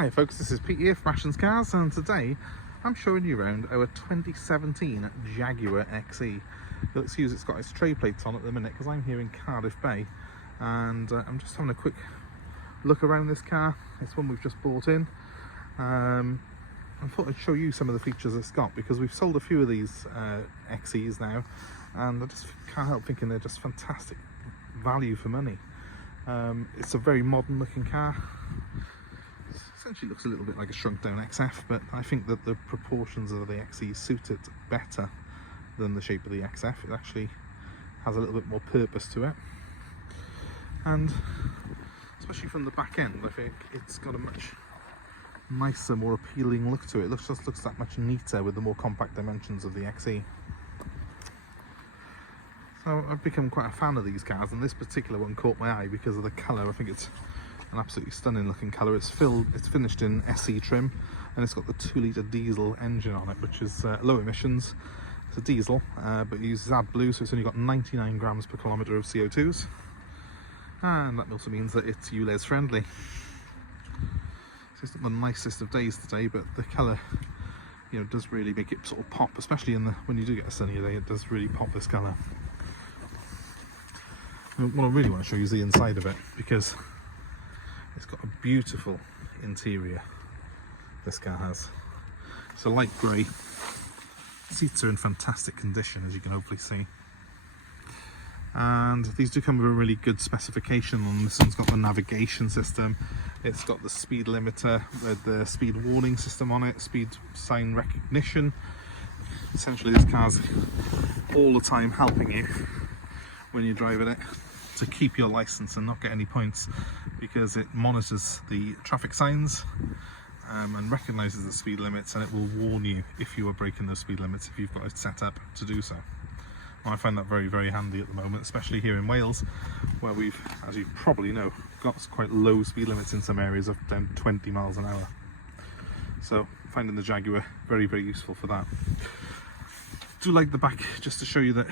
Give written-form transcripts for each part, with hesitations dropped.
Hi folks, this is Pete here from Ashton's Cars, and today I'm showing you around our 2017 Jaguar XE. You'll excuse it's got its tray plates on at the minute because I'm here in Cardiff Bay, and I'm just having a quick look around this car. It's one we've just bought in. I thought I'd show you some of the features it's got because we've sold a few of these XEs now, and I just can't help thinking they're just fantastic value for money. It's a very modern looking car. Essentially looks a little bit like a shrunk down XF, but I think that the proportions of the XE suit it better than the shape of the XF. It actually has a little bit more purpose to it, and especially from the back end I think it's got a much nicer, more appealing look to it. It just looks that much neater with the more compact dimensions of the XE. So I've become quite a fan of these cars, and this particular one caught my eye because of the colour. I think it's an absolutely stunning looking colour. It's finished in SE trim, and it's got the 2-litre diesel engine on it, which is low emissions. It's a diesel, but it uses AdBlue, so it's only got 99 grams per kilometre of CO2s, and that also means that it's ULEZ friendly. So it's not the nicest of days today, but the colour, you know, does really make it sort of pop, especially when you do get a sunny day. It does really pop, this colour. What I really want to show you is the inside of it, because it's got a beautiful interior, this car has. It's a light grey. Seats are in fantastic condition, as you can hopefully see. And these do come with a really good specification on this. One's got the navigation system, it's got the speed limiter with the speed warning system on it, speed sign recognition. Essentially this car's all the time helping you when you're driving it to keep your license and not get any points, because it monitors the traffic signs and recognises the speed limits, and it will warn you if you are breaking those speed limits if you've got it set up to do so. I find that very, very handy at the moment, especially here in Wales, where we've, as you probably know, got quite low speed limits in some areas of down 20 miles an hour. So finding the Jaguar very, very useful for that. I do like the back, just to show you that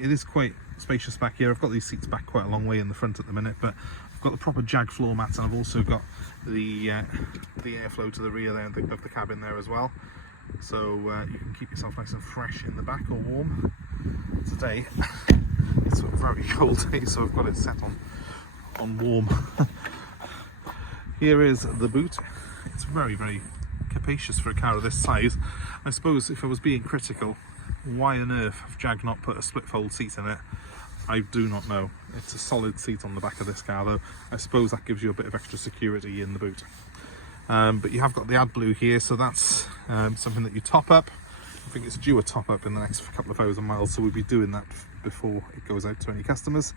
it is quite spacious back here. I've got these seats back quite a long way in the front at the minute, but I've got the proper Jag floor mats, and I've also got the airflow to the rear there of the cabin there as well, so you can keep yourself nice and fresh in the back, or warm. Today it's a very cold day, so I've got it set on warm. Here is the boot. It's very, very capacious for a car of this size. I suppose if I was being critical, why on earth have Jag not put a split fold seat in it? I do not know. It's a solid seat on the back of this car, though. I suppose that gives you a bit of extra security in the boot. But you have got the AdBlue here, so that's something that you top up. I think it's due a top up in the next couple of 1,000 miles, so we'll be doing that before it goes out to any customers.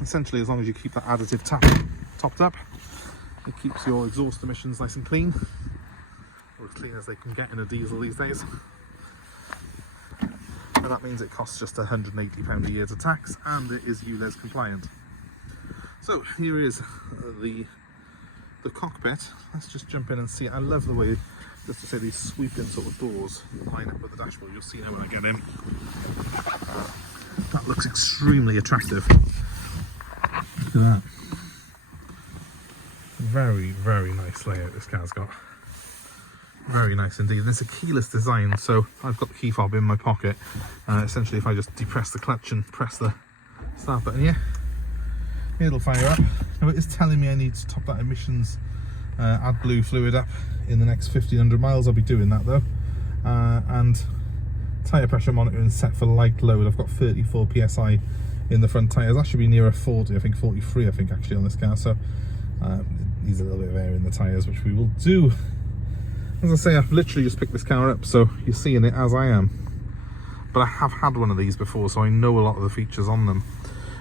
Essentially, as long as you keep that additive topped up, it keeps your exhaust emissions nice and clean, or as clean as they can get in a diesel these days. And that means it costs just £180 a year to tax, and it is ULEZ compliant. So here is the cockpit. Let's just jump in and see it. I love the way, just to say, these sweeping sort of doors line up with the dashboard. You'll see now when I get in. That looks extremely attractive. Look at that. Very, very nice layout this car's got. Very nice indeed. And it's a keyless design, so I've got the key fob in my pocket. Essentially, if I just depress the clutch and press the start button here, it'll fire up. Now it is telling me I need to top that emissions AdBlue fluid up in the next 1,500 miles. I'll be doing that though. And tyre pressure monitoring set for light load. I've got 34 psi in the front tyres. That should be nearer 40, I think 43 I think actually on this car. So needs a little bit of air in the tyres, which we will do. As I say, I've literally just picked this car up, so you're seeing it as I am. But I have had one of these before, so I know a lot of the features on them.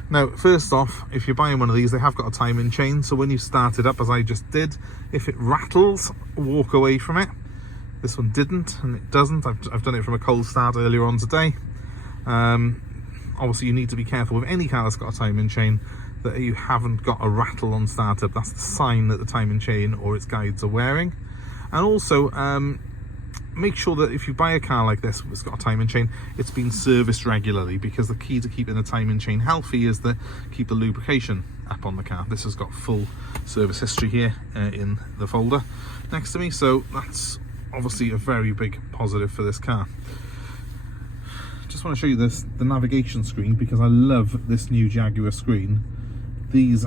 Now, first off, if you're buying one of these, they have got a timing chain, so when you start it up, as I just did, if it rattles, walk away from it. This one didn't, and it doesn't. I've done it from a cold start earlier on today. Obviously, you need to be careful with any car that's got a timing chain that you haven't got a rattle on startup. That's the sign that the timing chain or its guides are wearing. And also, make sure that if you buy a car like this that's got a timing chain, it's been serviced regularly, because the key to keeping the timing chain healthy is to keep the lubrication setup on the car. This has got full service history here in the folder next to me, so that's obviously a very big positive for this car. Just want to show you the navigation screen, because I love this new Jaguar screen. It's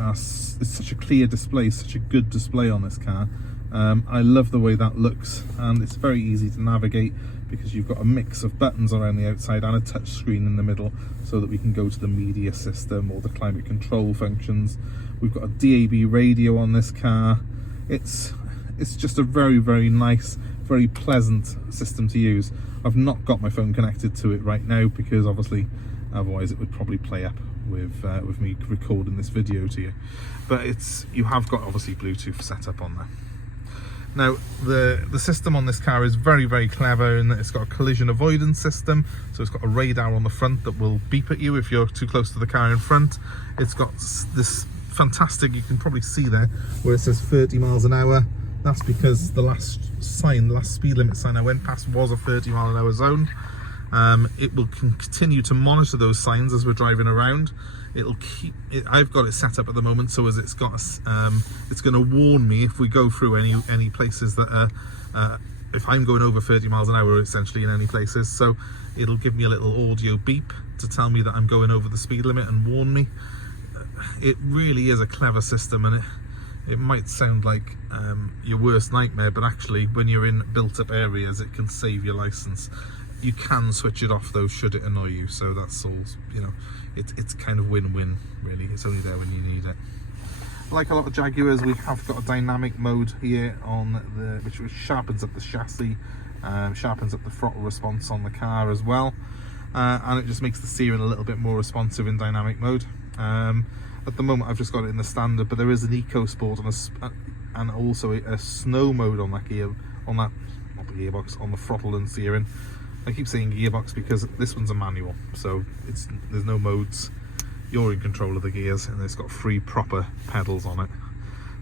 such a clear display, such a good display on this car. I love the way that looks, and it's very easy to navigate because you've got a mix of buttons around the outside and a touch screen in the middle, so that we can go to the media system or the climate control functions. We've got a DAB radio on this car. It's just a very, very nice, very pleasant system to use. I've not got my phone connected to it right now, because obviously otherwise it would probably play up with me recording this video to you, but you have got obviously Bluetooth set up on there. Now the system on this car is very, very clever in that it's got a collision avoidance system, so it's got a radar on the front that will beep at you if you're too close to the car in front. It's got this fantastic, you can probably see there where it says 30 miles an hour. That's because the last speed limit sign I went past was a 30-mile-an-hour zone. It will continue to monitor those signs as we're driving around. I've got it set up at the moment so as it's going to warn me if we go through any places that are if I'm going over 30 miles an hour essentially in any places. So it'll give me a little audio beep to tell me that I'm going over the speed limit and warn me. It really is a clever system, and it might sound like your worst nightmare, but actually when you're in built up areas it can save your license. You can switch it off though should it annoy you, so that's all, you know, it's kind of win-win really. It's only there when you need it. Like a lot of Jaguars, we have got a dynamic mode here which sharpens up the chassis, sharpens up the throttle response on the car as well, and it just makes the steering a little bit more responsive in dynamic mode. At the moment I've just got it in the standard, but there is an eco sport and also a snow mode on that not the gearbox, on the throttle and steering. I keep saying gearbox because this one's a manual, so there's no modes. You're in control of the gears, and it's got 3 proper pedals on it.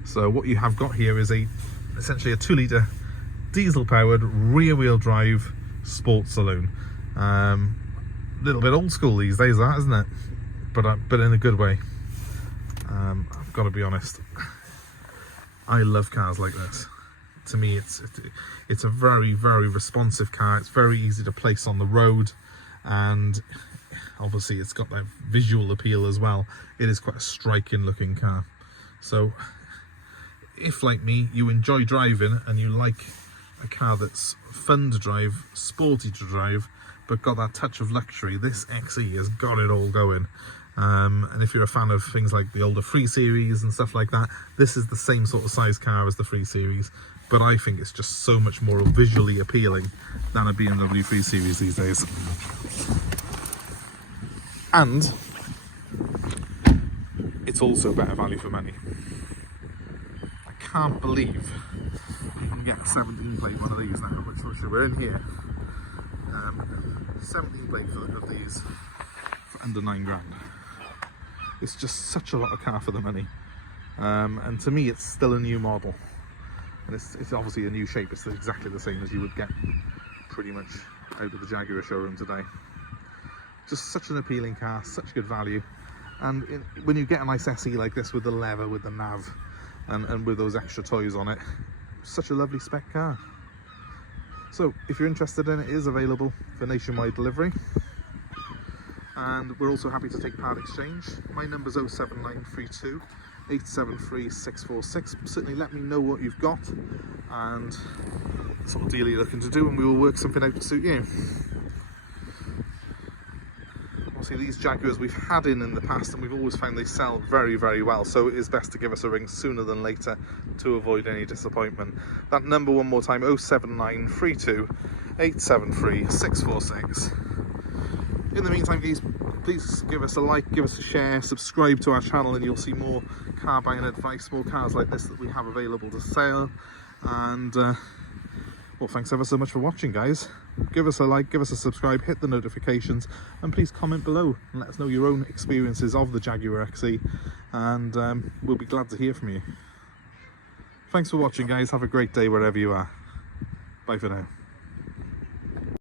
So what you have got here is essentially a 2-litre diesel-powered rear-wheel drive sport saloon. A little bit old school these days, that, isn't it? But in a good way. I've got to be honest, I love cars like this. To me, it's a very, very responsive car. It's very easy to place on the road, and obviously it's got that visual appeal as well. It is quite a striking looking car. So if, like me, you enjoy driving and you like a car that's fun to drive, sporty to drive, but got that touch of luxury, this XE has got it all going. And if you're a fan of things like the older 3 Series and stuff like that, this is the same sort of size car as the 3 Series, but I think it's just so much more visually appealing than a BMW 3 Series these days. And it's also better value for money. I can't believe you can get a 17 plate one of these now, which we're in here. 17 plate of these for under £9 grand. It's just such a lot of car for the money, and to me it's still a new model, and it's obviously a new shape. It's exactly the same as you would get pretty much out of the Jaguar showroom today. Just such an appealing car, such good value, and when you get a nice SE like this with the leather, with the nav, and with those extra toys on it, such a lovely spec car. So if you're interested in it, it is available for nationwide delivery. And we're also happy to take part exchange. My number's 07932 873 646. Certainly let me know what you've got and the sort of deal you're looking to do, and we will work something out to suit you. Obviously these Jaguars we've had in the past, and we've always found they sell very, very well, so it is best to give us a ring sooner than later to avoid any disappointment. That number one more time, 07932 873 646. In the meantime, please give us a like, give us a share, subscribe to our channel, and you'll see more car buying advice, more cars like this that we have available to sale. And well, thanks ever so much for watching, guys. Give us a like, give us a subscribe, hit the notifications, and please comment below and let us know your own experiences of the Jaguar XE, and we'll be glad to hear from you. Thanks for watching, guys. Have a great day wherever you are. Bye for now.